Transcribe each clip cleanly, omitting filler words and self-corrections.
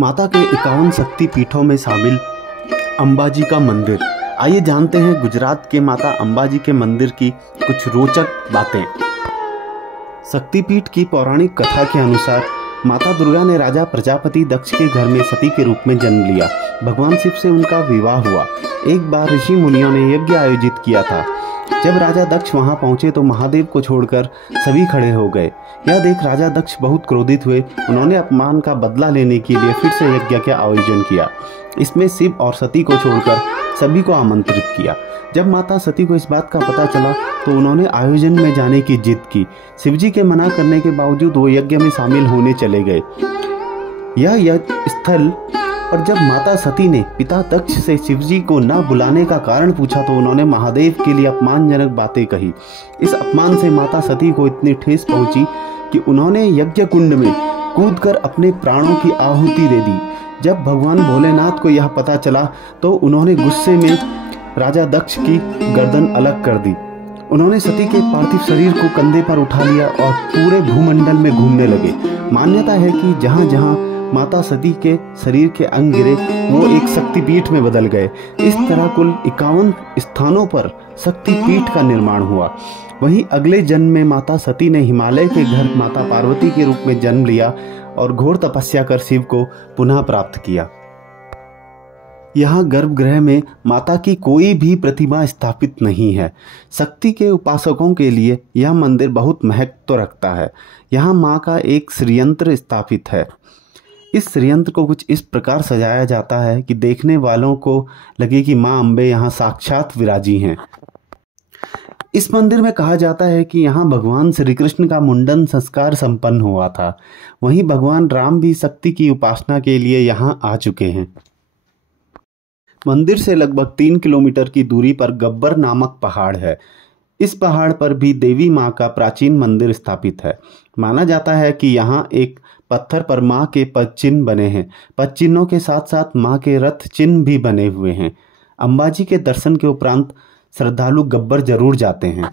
माता के 51 शक्ति पीठों में शामिल अंबाजी का मंदिर। आइए जानते हैं गुजरात के माता अंबाजी के मंदिर की कुछ रोचक बातें। शक्तिपीठ की पौराणिक कथा के अनुसार माता दुर्गा ने राजा प्रजापति दक्ष के घर में सती के रूप में जन्म लिया। भगवान शिव से उनका विवाह हुआ। एक बार ऋषि मुनियों ने यज्ञ आयोजित किया था। जब राजा दक्ष वहां पहुंचे तो महादेव को छोड़कर सभी खड़े हो गए। यह देख राजा दक्ष बहुत क्रोधित हुए। उन्होंने अपमान का बदला लेने के लिए फिर से यज्ञ का आयोजन किया। इसमें शिव और सती को छोड़कर सभी को आमंत्रित किया। जब माता सती को इस बात का पता चला तो उन्होंने आयोजन में जाने की जिद की। शिवजी के मना करने के बावजूद वो यज्ञ में शामिल होने चले गए। यह स्थल पर जब माता सती ने पिता दक्ष से शिवजी को न बुलाने का कारण पूछा तो उन्होंने महादेव के लिए अपमानजनक बातें कही। इस अपमान से माता सती को इतनी ठेस पहुंची कि उन्होंने यज्ञ कुंड में कूदकर अपने प्राणों की आहुति दे दी। जब भगवान भोलेनाथ को यह पता चला तो उन्होंने गुस्से में राजा दक्ष की गर्दन अलग कर दी। उन्होंने सती के पार्थिव शरीर को कंधे पर उठा लिया और पूरे भूमंडल में घूमने लगे। मान्यता है कि जहाँ जहाँ माता सती के शरीर के अंग गिरे वो एक शक्तिपीठ में बदल गए। इस तरह कुल 51 स्थानों पर शक्तिपीठ का निर्माण हुआ। वहीं अगले जन्म में माता सती ने हिमालय के घर माता पार्वती के रूप में जन्म लिया और घोर तपस्या कर शिव को पुनः प्राप्त किया। यहाँ गर्भगृह में माता की कोई भी प्रतिमा स्थापित नहीं है। शक्ति के उपासकों के लिए यह मंदिर बहुत महत्व रखता है। यहाँ माँ का एक श्रीयंत्र स्थापित है। इस श्रीयंत्र को कुछ इस प्रकार सजाया जाता है कि देखने वालों को लगे कि माँ अम्बे यहाँ साक्षात विराजी हैं। इस मंदिर में कहा जाता है कि यहाँ भगवान श्री कृष्ण का मुंडन संस्कार संपन्न हुआ था। वहीं भगवान राम भी शक्ति की उपासना के लिए यहाँ आ चुके हैं। मंदिर से लगभग 3 किलोमीटर की दूरी पर गब्बर नामक पहाड़ है। इस पहाड़ पर भी देवी माँ का प्राचीन मंदिर स्थापित है। माना जाता है कि यहाँ एक पत्थर पर माँ के पद चिन्ह बने हैं। पद चिन्हों के साथ साथ माँ के रथ चिन्ह भी बने हुए हैं। अंबाजी के दर्शन के उपरांत श्रद्धालु गब्बर जरूर जाते हैं।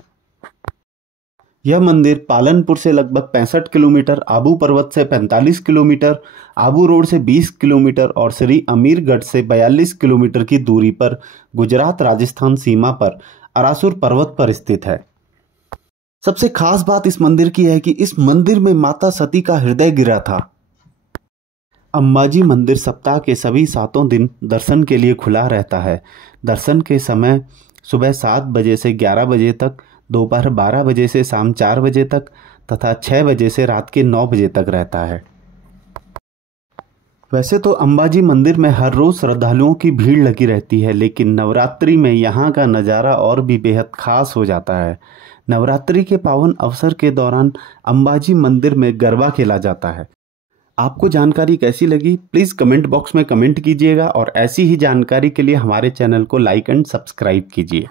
यह मंदिर पालनपुर से लगभग 65 किलोमीटर, आबू पर्वत से 45 किलोमीटर, आबू रोड से 20 किलोमीटर और श्री अमीरगढ़ से 42 किलोमीटर की दूरी पर गुजरात राजस्थान सीमा पर अरासुर पर्वत पर स्थित है। सबसे खास बात इस मंदिर की है कि इस मंदिर में माता सती का हृदय गिरा था। अंबाजी मंदिर सप्ताह के सभी 7 दिन दर्शन के लिए खुला रहता है। दर्शन के समय सुबह 7 बजे से 11 बजे तक, दोपहर 12 बजे से शाम 4 बजे तक तथा 6 बजे से रात के 9 बजे तक रहता है। वैसे तो अंबाजी मंदिर में हर रोज श्रद्धालुओं की भीड़ लगी रहती है, लेकिन नवरात्रि में यहाँ का नज़ारा और भी बेहद खास हो जाता है। नवरात्रि के पावन अवसर के दौरान अंबाजी मंदिर में गरबा खेला जाता है। आपको जानकारी कैसी लगी प्लीज़ कमेंट बॉक्स में कमेंट कीजिएगा और ऐसी ही जानकारी के लिए हमारे चैनल को लाइक एंड सब्सक्राइब कीजिए।